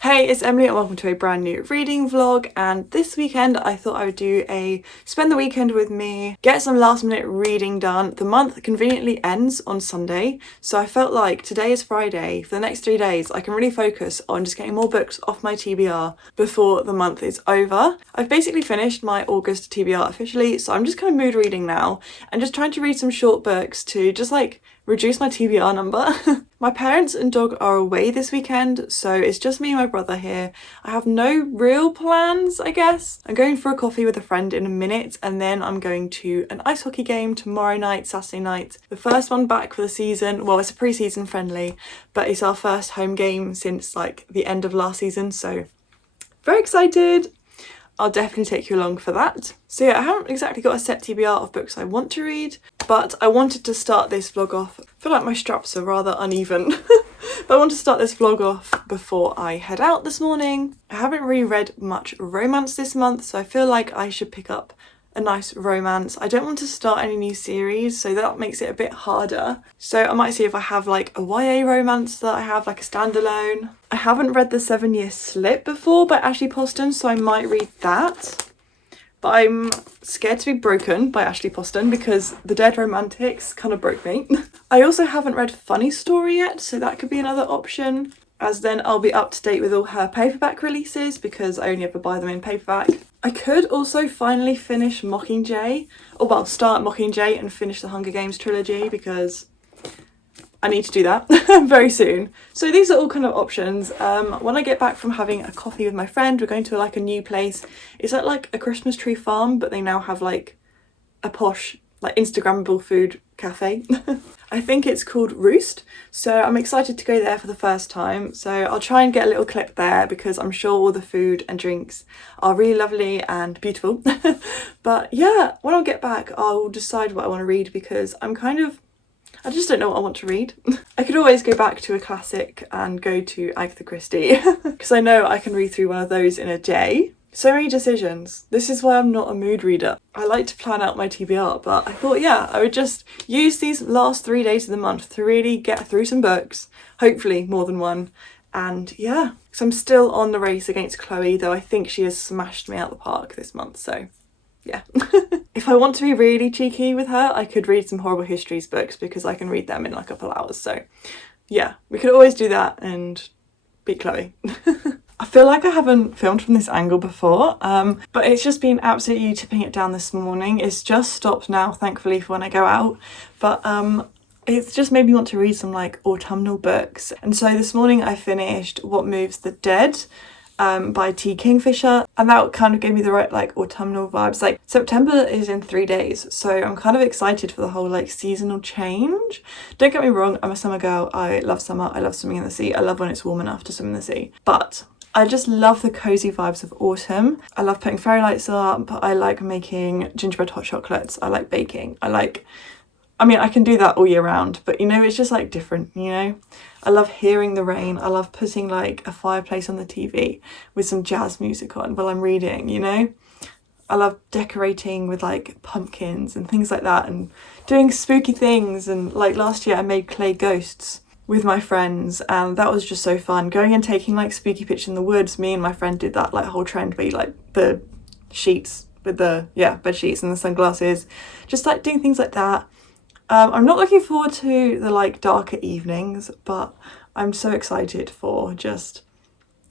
Hey, it's Emily and welcome to a brand new reading vlog, and this weekend I thought I would do a spend the weekend with me, get some last minute reading done. The month conveniently ends on Sunday, so I felt like today is Friday. For the next 3 days I can really focus on just getting more books off my TBR before the month is over. I've basically finished my August TBR officially, so I'm just kind of mood reading now and just trying to read some short books to just like reduce my TBR number. My parents and dog are away this weekend, so it's just me and my brother here. I have no real plans, I guess. I'm going for a coffee with a friend in a minute, and then I'm going to an ice hockey game tomorrow night, Saturday night. The first one back for the season. Well, it's a pre-season friendly, but it's our first home game since like the end of last season, so very excited. I'll definitely take you along for that. So yeah, I haven't exactly got a set TBR of books I want to read, but I wanted to start this vlog off. I feel like my straps are rather uneven, but I want to start this vlog off before I head out this morning. I haven't really read much romance this month, so I feel like I should pick up a nice romance. I don't want to start any new series, so that makes it a bit harder. So I might see if I have like a YA romance that I have like a standalone. I haven't read The 7 Year Slip before by Ashley Poston, so I might read that. But I'm scared to be broken by Ashley Poston because The Dead Romantics kind of broke me. I also haven't read Funny Story yet, so that could be another option, as then I'll be up to date with all her paperback releases because I only ever buy them in paperback. I could also finally finish Mockingjay, or well, start Mockingjay and finish the Hunger Games trilogy because I need to do that very soon. So these are all kind of options. When I get back from having a coffee with my friend, we're going to like a new place. It's at like a Christmas tree farm, but they now have like a posh, like Instagrammable food cafe. I think it's called Roost, so I'm excited to go there for the first time. So I'll try and get a little clip there because I'm sure all the food and drinks are really lovely and beautiful. But yeah, when I get back I'll decide what I want to read because I just don't know what I want to read. I could always go back to a classic and go to Agatha Christie because I know I can read through one of those in a day. So many decisions. This is why I'm not a mood reader. I like to plan out my TBR, but I thought, yeah, I would just use these last 3 days of the month to really get through some books, hopefully more than one. And yeah, because I'm still on the race against Chloe, though I think she has smashed me out the park this month, so yeah. If I want to be really cheeky with her, I could read some Horrible Histories books because I can read them in like a couple hours. So yeah, we could always do that and beat Chloe. I feel like I haven't filmed from this angle before, but it's just been absolutely tipping it down this morning. It's just stopped now, thankfully, for when I go out, but it's just made me want to read some like autumnal books. And so this morning I finished What Moves the Dead by T. Kingfisher, and that kind of gave me the right like autumnal vibes. Like September is in 3 days, so I'm kind of excited for the whole like seasonal change. Don't get me wrong, I'm a summer girl. I love summer. I love swimming in the sea. I love when it's warm enough to swim in the sea, but I just love the cozy vibes of autumn. I love putting fairy lights up. I like making gingerbread hot chocolates. I like baking. I mean, I can do that all year round, but you know, it's just like different, you know? I love hearing the rain. I love putting like a fireplace on the TV with some jazz music on while I'm reading, you know? I love decorating with like pumpkins and things like that and doing spooky things. And like last year I made clay ghosts with my friends and that was just so fun. Going and taking like spooky pictures in the woods. Me and my friend did that like whole trend where you like the sheets with the, bed sheets and the sunglasses. Just like doing things like that. I'm not looking forward to the like darker evenings, but I'm so excited for just,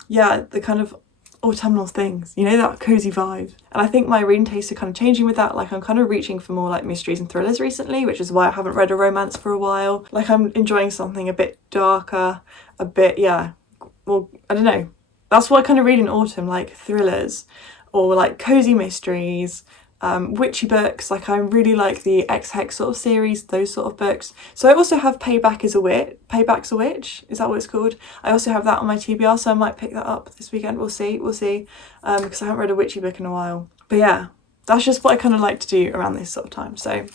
the kind of autumnal things, you know, that cozy vibe. And I think my reading tastes are kind of changing with that. Like I'm kind of reaching for more like mysteries and thrillers recently, which is why I haven't read a romance for a while. Like I'm enjoying something a bit darker, a bit, well, I don't know. That's what I kind of read in autumn, like thrillers or like cozy mysteries. Witchy books, like I really like the X-Hex sort of series, those sort of books. So I also have Payback's a Witch, is that what it's called? I also have that on my TBR, so I might pick that up this weekend. We'll see, because I haven't read a witchy book in a while. But yeah, that's just what I kind of like to do around this sort of time. So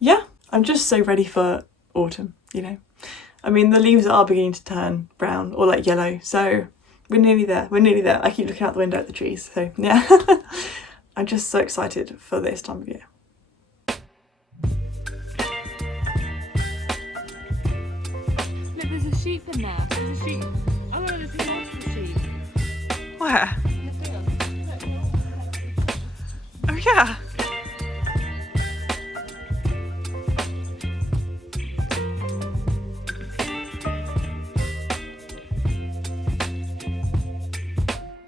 yeah, I'm just so ready for autumn, you know. I mean, the leaves are beginning to turn brown or like yellow, so we're nearly there. I keep looking out the window at the trees, so yeah. I'm just so excited for this time of year. Look, there's a sheep in there. There's a sheep. Oh, there's a sheep. Where? Oh yeah.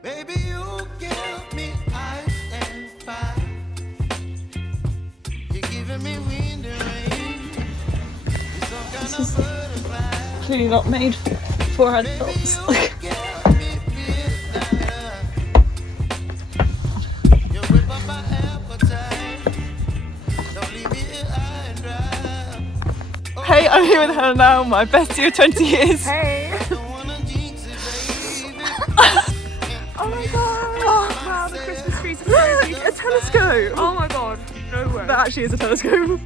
Baby, you give me ice and fire. You're giving me wind and rain. You're some kind of butterfly. Clearly not made for adults. Hey, I'm here with her now, my bestie of 20 years. Hey! Oh my god! Oh, wow, the Christmas trees are so Look, a telescope! Oh my god, no way. That actually is a telescope.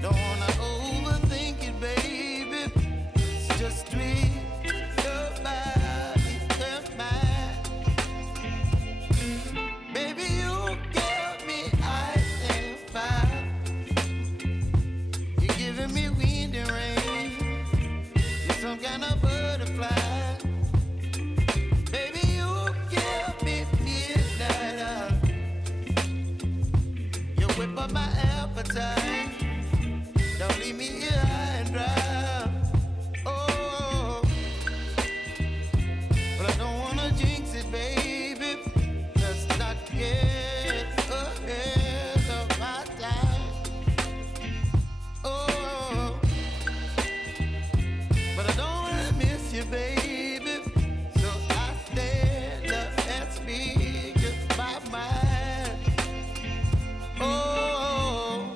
Don't wanna overthink it, baby. It's just me, your body, and mine. Baby, you give me ice and fire. You're giving me wind and rain. You're some kind of butterfly. Baby, you give me midnight. You whip up my appetite. Don't leave me here high and dry. Oh, but I don't wanna jinx it, baby. Let's not get ahead of my time. Oh, but I don't wanna miss you, baby. So I stand up and speak just my mind. Oh.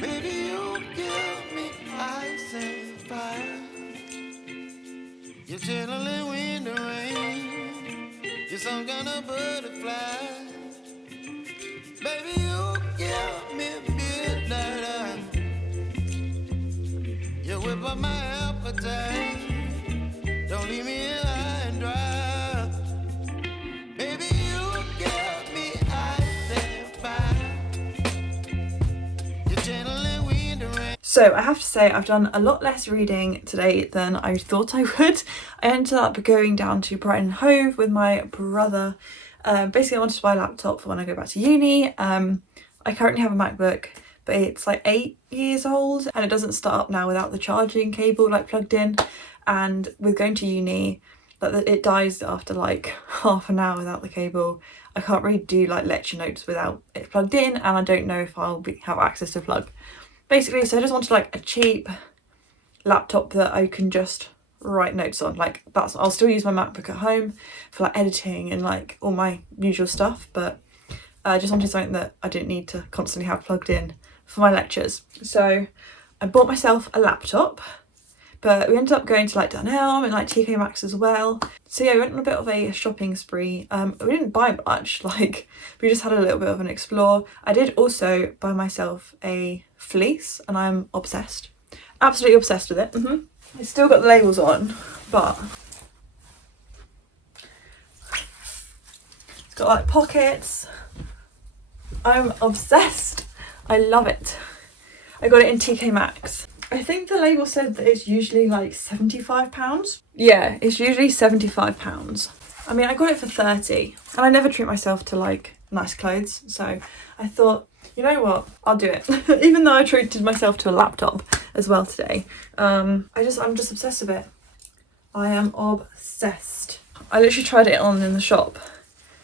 Baby, you give me ice and fire. You're chilling wind and rain. You're some kind of butterfly. Baby, you give me midnight. You whip up my appetite. Don't leave me here high and dry. Baby, you give me ice and fire. You're chilling wind and rain. So I have to say I've done a lot less reading today than I thought I would. I ended up going down to Brighton and Hove with my brother. Basically I wanted to buy a laptop for when I go back to uni. I currently have a MacBook, but it's like 8 years old and it doesn't start up now without the charging cable like plugged in. And with going to uni, it dies after like half an hour without the cable. I can't really do like lecture notes without it plugged in, and I don't know if I'll have access to plug. Basically, so I just wanted like a cheap laptop that I can just write notes on. Like I'll still use my MacBook at home for like editing and like all my usual stuff, but I just wanted something that I didn't need to constantly have plugged in for my lectures. So I bought myself a laptop, but we ended up going to like Dunelm and like TK Maxx as well. So yeah, we went on a bit of a shopping spree. We didn't buy much, like we just had a little bit of an explore. I did also buy myself a fleece and I'm obsessed. Absolutely obsessed with it. It's still got the labels on, but it's got like pockets. I'm obsessed. I love it. I got it in TK Maxx. I think the label said that it's usually like £75. Yeah, it's usually £75. I mean, I got it for 30 and I never treat myself to like nice clothes. So I thought, you know what, I'll do it. Even though I treated myself to a laptop as well today. I'm just obsessed with it. I am obsessed. I literally tried it on in the shop.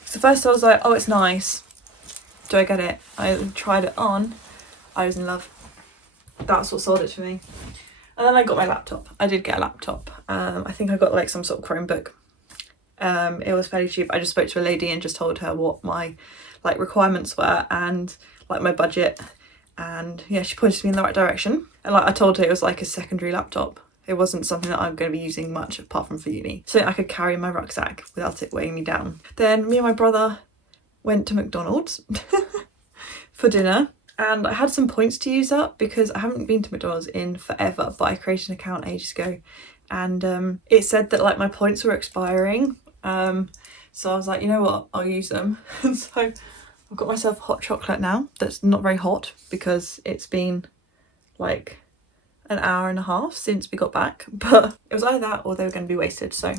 So first I was like, oh, it's nice. Do I get it? I tried it on. I was in love. That's what sold it to me. And then I got my laptop. I did get a laptop. I think I got like some sort of Chromebook. It was fairly cheap. I just spoke to a lady and just told her what my like requirements were and like my budget, and yeah, she pointed me in the right direction. And like I told her it was like a secondary laptop. It wasn't something that I'm going to be using much apart from for uni. So I could carry in my rucksack without it weighing me down. Then me and my brother went to McDonald's for dinner. and I had some points to use up because I haven't been to McDonald's in forever, but I created an account ages ago, and it said that like my points were expiring, so I was like, you know what, I'll use them. And so I've got myself hot chocolate now that's not very hot because it's been like an hour and a half since we got back, but it was either that or they were going to be wasted. So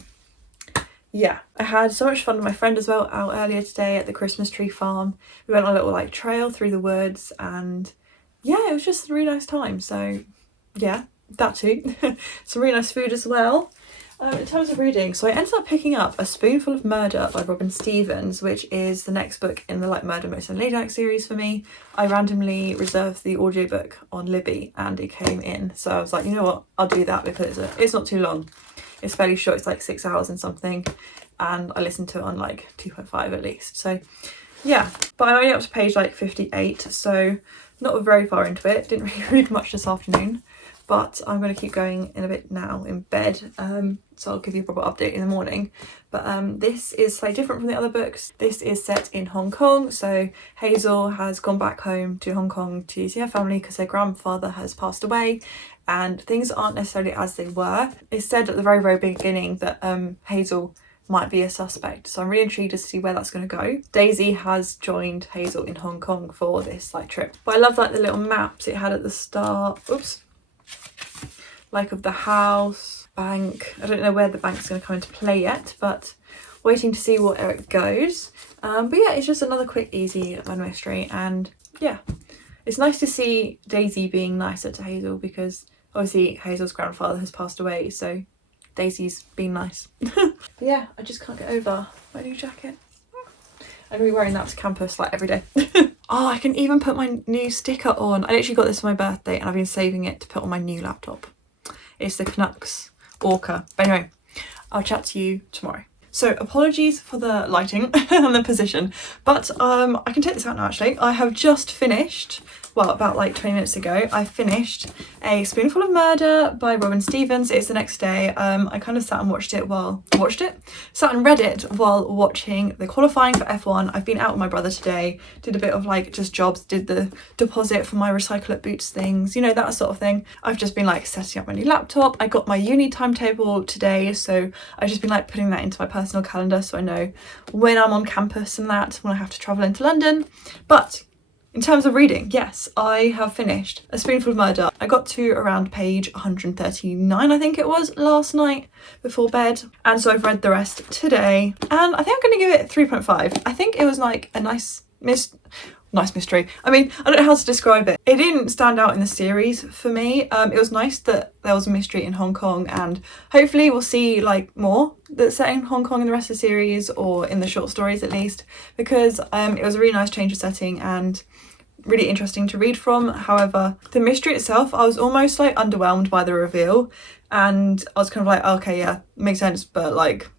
yeah, I had so much fun with my friend as well out earlier today at the Christmas tree farm. We went on a little like trail through the woods, and yeah, it was just a really nice time. So yeah, that too. Some really nice food as well. In terms of reading, so I ended up picking up A Spoonful of Murder by Robin Stevens, which is the next book in the like Murder, Mystery and Ladylike series for me. I randomly reserved the audiobook on Libby and it came in, so I was like, you know what, I'll do that because it's not too long. It's fairly short, it's like 6 hours and something, and I listened to it on like 2.5 at least. So yeah, but I'm only up to page like 58, so not very far into it. Didn't really read much this afternoon, but I'm going to keep going in a bit now in bed, so I'll give you a proper update in the morning. But this is slightly different from the other books. This is set in Hong Kong, so Hazel has gone back home to Hong Kong to see her family because her grandfather has passed away, and things aren't necessarily as they were. It's said at the very, very beginning that Hazel might be a suspect, so I'm really intrigued to see where that's going to go. Daisy has joined Hazel in Hong Kong for this like trip, but I love like the little maps it had at the start. Oops. Like of the house, bank. I don't know where the bank's going to come into play yet, but waiting to see where it goes. But yeah, it's just another quick, easy murder mystery, and yeah, it's nice to see Daisy being nicer to Hazel because obviously Hazel's grandfather has passed away, so Daisy's being nice. But yeah, I just can't get over my new jacket. I'm gonna be wearing that to campus like every day. Oh, I can even put my new sticker on. I literally got this for my birthday and I've been saving it to put on my new laptop. It's the Canucks Orca. But anyway, I'll chat to you tomorrow. So apologies for the lighting and the position, but I can take this out now actually. I have just finished, well, about like 20 minutes ago, I finished A Spoonful of Murder by Robin Stevens. It's the next day. I kind of sat and sat and read it while watching the qualifying for F1. I've been out with my brother today, did a bit of like just jobs, did the deposit for my recycle at Boots things, you know, that sort of thing. I've just been like setting up my new laptop. I got my uni timetable today, so I've just been like putting that into my personal calendar so I know when I'm on campus and that, when I have to travel into London. But in terms of reading, yes, I have finished A Spoonful of Murder. I got to around page 139, I think it was, last night before bed. And so I've read the rest today. And I think I'm going to give it 3.5. I think it was like a nice mystery. I mean, I don't know how to describe it. It didn't stand out in the series for me. It was nice that there was a mystery in Hong Kong, and hopefully we'll see like more that's set in Hong Kong in the rest of the series, or in the short stories at least, because it was a really nice change of setting and really interesting to read from. However, the mystery itself, I was almost like underwhelmed by the reveal, and I was kind of like, okay, yeah, makes sense, but like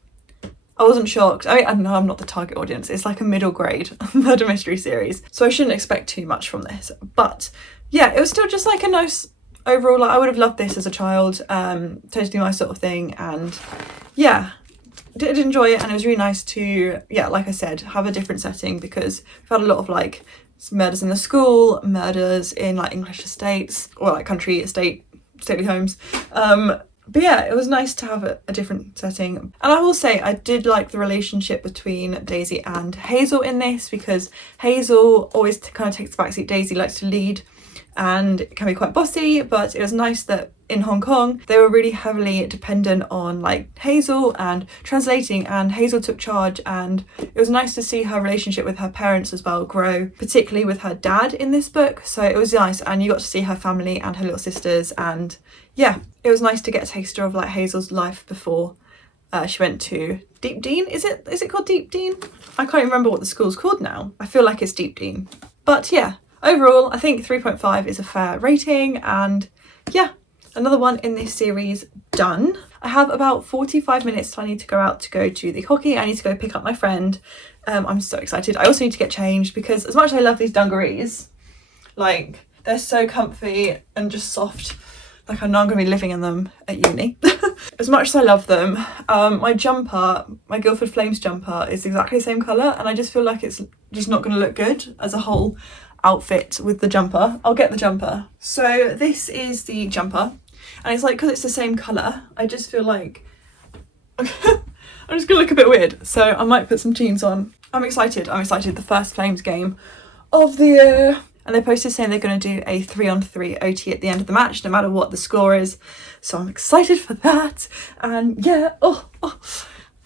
I wasn't shocked. I mean, I know I'm not the target audience. It's like a middle grade murder mystery series, so I shouldn't expect too much from this. But yeah, it was still just like a nice overall, like I would have loved this as a child, totally my sort of thing. And yeah, did enjoy it, and it was really nice to, yeah, like I said, have a different setting, because we've had a lot of like murders in the school, murders in like English estates, or like country stately homes. But yeah, it was nice to have a different setting. And I will say I did like the relationship between Daisy and Hazel in this, because Hazel always kind of takes the backseat. Daisy likes to lead and can be quite bossy, but it was nice that in Hong Kong they were really heavily dependent on like Hazel and translating, and Hazel took charge, and it was nice to see her relationship with her parents as well grow, particularly with her dad in this book. So it was nice, and you got to see her family and her little sisters, and yeah, it was nice to get a taster of like Hazel's life before she went to Deep Dean. Is it called Deep Dean? I can't remember what the school's called now. I feel like it's Deep Dean. But yeah, overall I think 3.5 is a fair rating, and yeah, another one in this series done. I have about 45 minutes till I need to go out to go to the hockey. I need to go pick up my friend. I'm so excited. I also need to get changed, because as much as I love these dungarees, like they're so comfy and just soft, like I know I'm going to be living in them at uni. As much as I love them, my jumper, my Guildford Flames jumper, is exactly the same colour, and I just feel like it's just not going to look good as a whole outfit with the jumper. I'll get the jumper. So this is the jumper, and it's like, because it's the same colour, I just feel like I'm just gonna look a bit weird, so I might put some jeans on. I'm excited. The first Flames game of the year. And they posted saying they're going to do a 3-on-3 OT at the end of the match, no matter what the score is. So I'm excited for that. And yeah,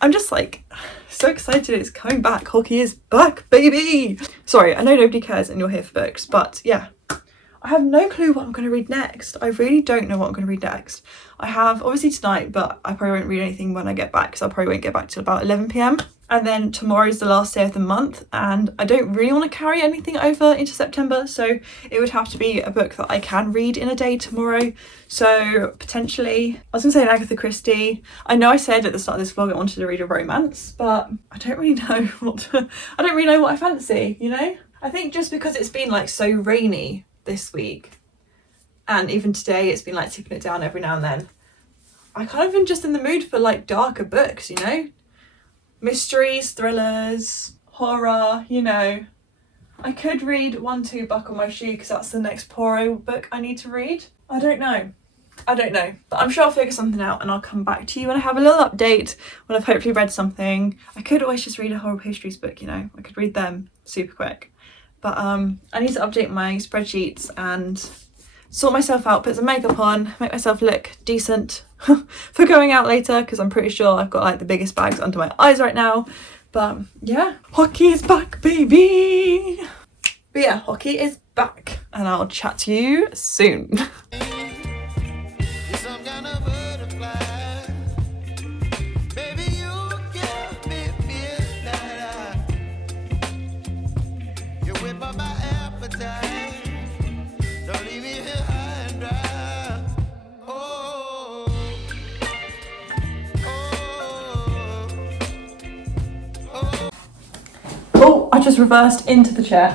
I'm just like so excited it's coming back. Hockey is back, baby. Sorry, I know nobody cares and you're here for books, but yeah, I have no clue what I'm going to read next. I really don't know what I'm going to read next. I have obviously tonight, but I probably won't read anything when I get back, because I probably won't get back till about 11 p.m. And then tomorrow's the last day of the month, and I don't really want to carry anything over into September, so it would have to be a book that I can read in a day tomorrow. So potentially, I was going to say an Agatha Christie. I know I said at the start of this vlog I wanted to read a romance, but I don't really know I don't really know what I fancy, you know? I think just because it's been like so rainy this week, and even today it's been like tipping it down every now and then, I kind of am just in the mood for like darker books, you know? Mysteries, thrillers, horror, you know. I could read 1-2 Buckle My Shoe, because that's the next Poirot book I need to read. I don't know. But I'm sure I'll figure something out, and I'll come back to you when I have a little update, when I've hopefully read something. I could always just read a horrible histories book, you know. I could read them super quick. But I need to update my spreadsheets and sort myself out, put some makeup on, make myself look decent for going out later, because I'm pretty sure I've got like the biggest bags under my eyes right now. But yeah, hockey is back, baby. But yeah, hockey is back, and I'll chat to you soon. You're some kind of butterfly. Baby, you give me midnight. You whip up my appetite. Don't leave me here high and dry. Oh, Oh, I just reversed into the chair.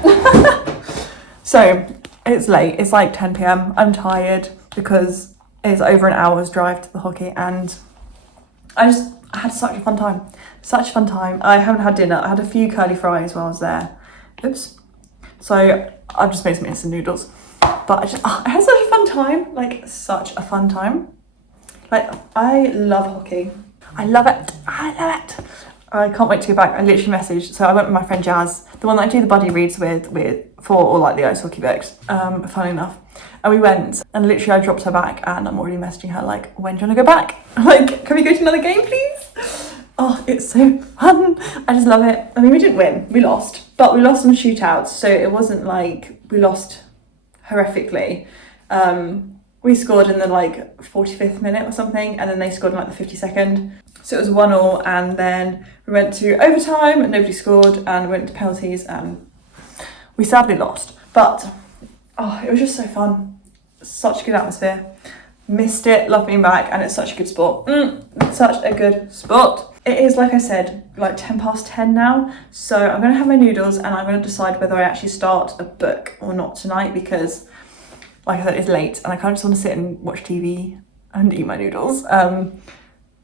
So it's late, it's like 10 p.m. I'm tired because it's over an hour's drive to the hockey, and I had such a fun time. I haven't had dinner. I had a few curly fries while I was there. Oops. So I've just made some instant noodles. But I had such a fun time, like such a fun time. Like, I love hockey. I love it. I can't wait to go back. I literally messaged, so I went with my friend Jazz, the one that I do the buddy reads with for all like the ice hockey books, funny enough. And we went, and literally I dropped her back, and I'm already messaging her like, when do you want to go back? Like, can we go to another game, please? Oh, it's so fun. I just love it. I mean, we didn't win, we lost, but we lost on shootouts, so it wasn't like we lost horrifically. We scored in the like 45th minute or something, and then they scored in like the 52nd. So it was 1-1, and then we went to overtime and nobody scored, and we went to penalties and we sadly lost. But it was just so fun. Such a good atmosphere. Missed it, love being back, and it's such a good sport. Such a good sport. It is, like I said, like 10:10 now, so I'm going to have my noodles and I'm going to decide whether I actually start a book or not tonight, because like I said, it's late and I kind of just want to sit and watch TV and eat my noodles.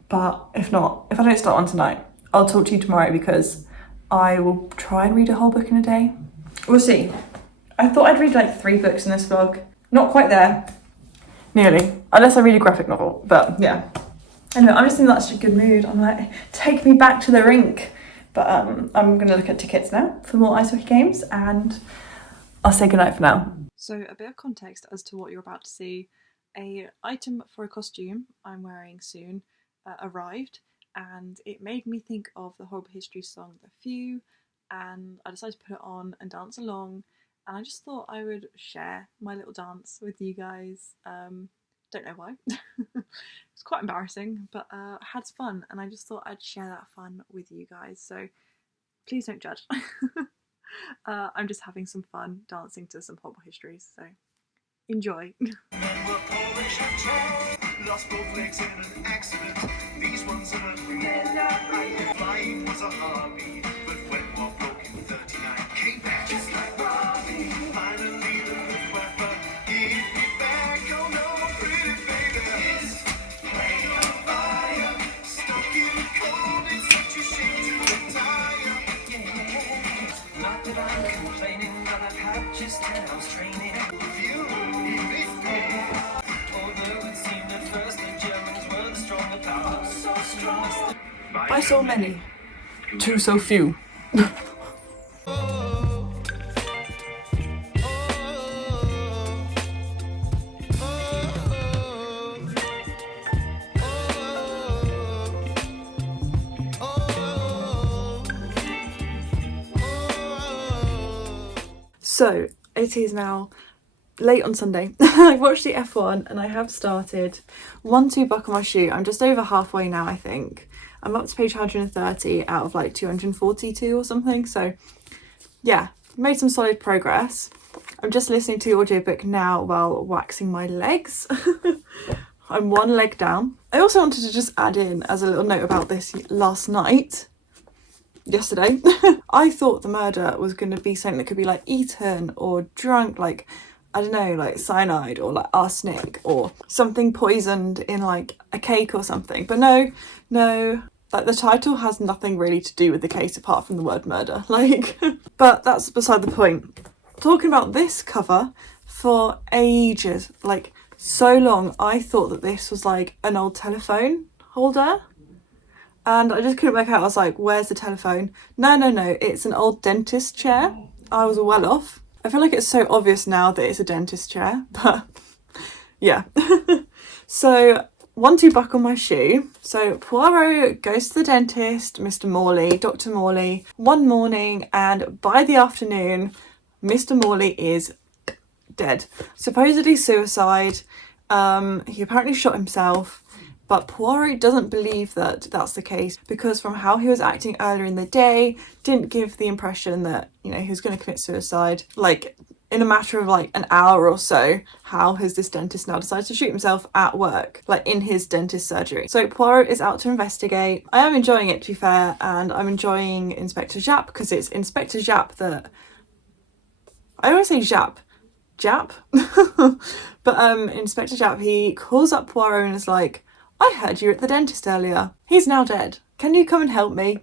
But if not, if I don't start one tonight, I'll talk to you tomorrow, because I will try and read a whole book in a day. We'll see. I thought I'd read like 3 books in this vlog. Not quite there. Nearly. Unless I read a graphic novel, but yeah. Anyway, I'm just in such a good mood. I'm like, take me back to the rink. But I'm going to look at tickets now for more ice hockey games, and I'll say goodnight for now. So a bit of context as to what you're about to see. A item for a costume I'm wearing soon arrived, and it made me think of the Horrible History song The Few, and I decided to put it on and dance along, and I just thought I would share my little dance with you guys. Don't know why. It's quite embarrassing, but I had fun, and I just thought I'd share that fun with you guys, so please don't judge. I'm just having some fun dancing to some Horrible Histories, so enjoy. Lost both legs in an accident. These ones are flying was a hobby, but when one broke in 39, came back just like Bobby. Finally, the Luftwaffe gave me back. Oh no, pretty baby, it's playing on fire, stuck in the cold. It's such a shame to retire. Yeah. Not that I'm complaining that I've had just 10 hours training. Although it seemed at first the Germans were the stronger power, so strong. By so many, to so few. So it is now late on Sunday. I watched the F1 and I have started 1-2 buckle my shoe. I'm just over halfway now, I think. I'm up to page 130 out of like 242 or something. So yeah, made some solid progress. I'm just listening to the audiobook now while waxing my legs. I'm one leg down. I also wanted to just add in as a little note about this yesterday, I thought the murder was going to be something that could be like eaten or drunk, like, I don't know, like cyanide or like arsenic or something poisoned in like a cake or something. But no, like the title has nothing really to do with the case apart from the word murder, like, but that's beside the point. Talking about this cover for ages, like so long, I thought that this was like an old telephone holder. And I just couldn't work out. I was like, where's the telephone? No, it's an old dentist chair. I was well off. I feel like it's so obvious now that it's a dentist chair, but yeah. So 1-2 buckle my shoe. So Poirot goes to the dentist, Mr. Morley, Dr. Morley, one morning, and by the afternoon, Mr. Morley is dead. Supposedly suicide. He apparently shot himself. But Poirot doesn't believe that that's the case because from how he was acting earlier in the day, didn't give the impression that, you know, he was going to commit suicide. Like, in a matter of like an hour or so, how has this dentist now decided to shoot himself at work, like in his dentist surgery? So Poirot is out to investigate. I am enjoying it, to be fair, and I'm enjoying Inspector Japp because it's Inspector Japp that... I always say Japp. But Inspector Japp, he calls up Poirot and is like, I heard you were at the dentist earlier. He's now dead. Can you come and help me?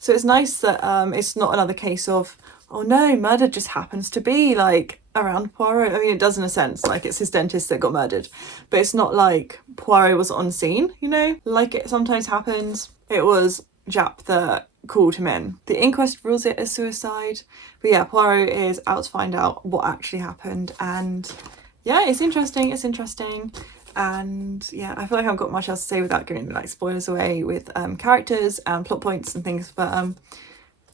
So it's nice that it's not another case of, oh no, murder just happens to be like around Poirot. I mean, it does in a sense, like it's his dentist that got murdered. But it's not like Poirot was on scene, you know, like it sometimes happens. It was Japp that called him in. The inquest rules it as suicide. But yeah, Poirot is out to find out what actually happened. And yeah, it's interesting. And yeah, I feel like I haven't got much else to say without giving like spoilers away with characters and plot points and things, but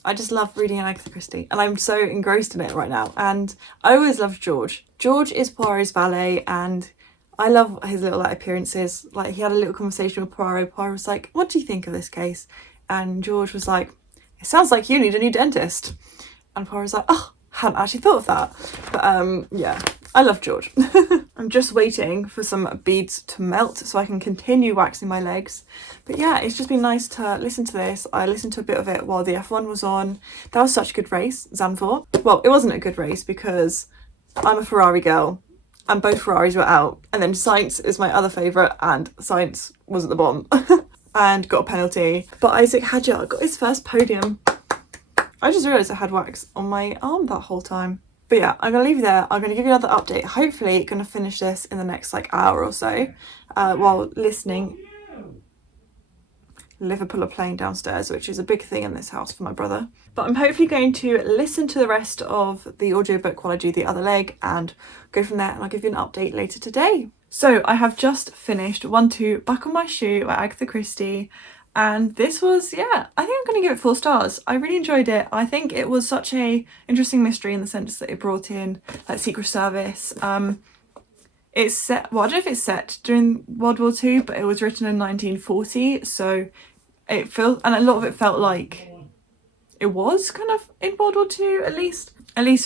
I just love reading Agatha Christie and I'm so engrossed in it right now. And I always loved George. George is Poirot's valet and I love his little like appearances. Like he had a little conversation with Poirot. Poirot was like, what do you think of this case? And George was like, it sounds like you need a new dentist. And Poirot was like, oh, hadn't actually thought of that. But yeah, I love George. I'm just waiting for some beads to melt so I can continue waxing my legs. But yeah, it's just been nice to listen to this. I listened to a bit of it while the F1 was on. That was such a good race, Zandvoort. Well, it wasn't a good race because I'm a Ferrari girl and both Ferraris were out. And then Sainz is my other favourite and Sainz was at the bottom and got a penalty. But Isaac Hadjar got his first podium. I just realised I had wax on my arm that whole time. But yeah, I'm going to leave you there. I'm going to give you another update. Hopefully going to finish this in the next like hour or so while listening. Liverpool are playing downstairs, which is a big thing in this house for my brother. But I'm hopefully going to listen to the rest of the audiobook while I do the other leg and go from there, and I'll give you an update later today. So I have just finished 1-2 Buckle My Shoe by Agatha Christie. And this was, yeah, I think I'm going to give it 4 stars. I really enjoyed it. I think it was such a interesting mystery in the sense that it brought in like Secret Service. It's set, well, I don't know if it's set during World War II, but it was written in 1940. So it felt, and a lot of it felt like it was kind of in World War II, at least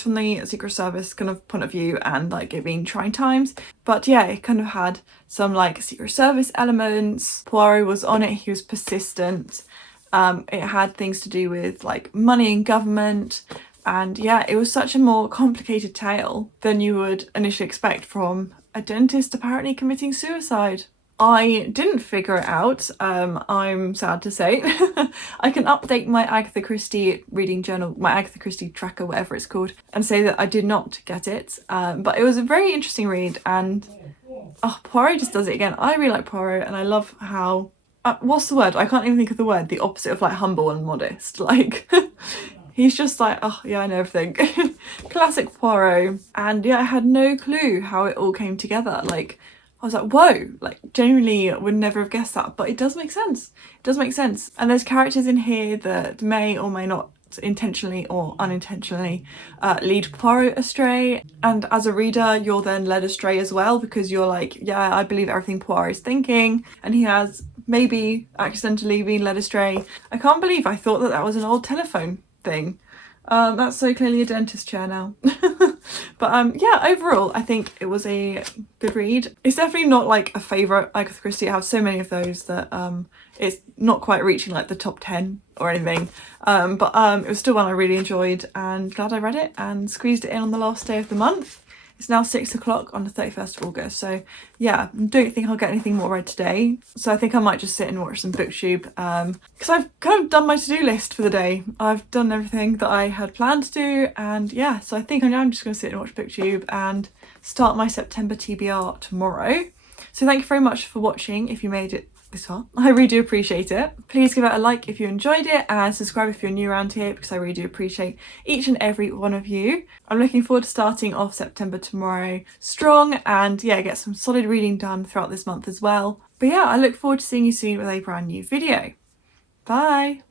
from the Secret Service kind of point of view and like it being trying times. But yeah, it kind of had some like Secret Service elements. Poirot was on it, he was persistent. It had things to do with like money and government. And yeah, it was such a more complicated tale than you would initially expect from a dentist apparently committing suicide. I didn't figure it out, I'm sad to say. I can update my Agatha Christie reading journal, my Agatha Christie tracker, whatever it's called, and say that I did not get it. But it was a very interesting read, and oh, Poirot just does it again. I really like Poirot, and I love how, what's the word? I can't even think of the word. The opposite of like humble and modest. Like, he's just like, oh yeah, I know everything. Classic Poirot. And yeah, I had no clue how it all came together. Like, I was like, whoa, like genuinely would never have guessed that, but it does make sense. It does make sense. And there's characters in here that may or may not intentionally or unintentionally lead Poirot astray, and as a reader you're then led astray as well, because you're like, yeah, I believe everything Poirot is thinking, and he has maybe accidentally been led astray. I can't believe I thought that that was an old telephone thing. That's so clearly a dentist chair now. But yeah, overall I think it was a good read. It's definitely not like a favourite Agatha Christie. I have so many of those that it's not quite reaching like the top 10 or anything, but it was still one I really enjoyed, and glad I read it and squeezed it in on the last day of the month. It's now 6 o'clock on the 31st of August, so yeah, don't think I'll get anything more read today. So I think I might just sit and watch some booktube, because I've kind of done my to-do list for the day. I've done everything that I had planned to do, and yeah, so I think I'm just going to sit and watch booktube and start my September TBR tomorrow. So thank you very much for watching if you made it this far. I really do appreciate it. Please give it a like if you enjoyed it, and subscribe if you're new around here, because I really do appreciate each and every one of you. I'm looking forward to starting off September tomorrow strong, and yeah, get some solid reading done throughout this month as well. But yeah, I look forward to seeing you soon with a brand new video. Bye!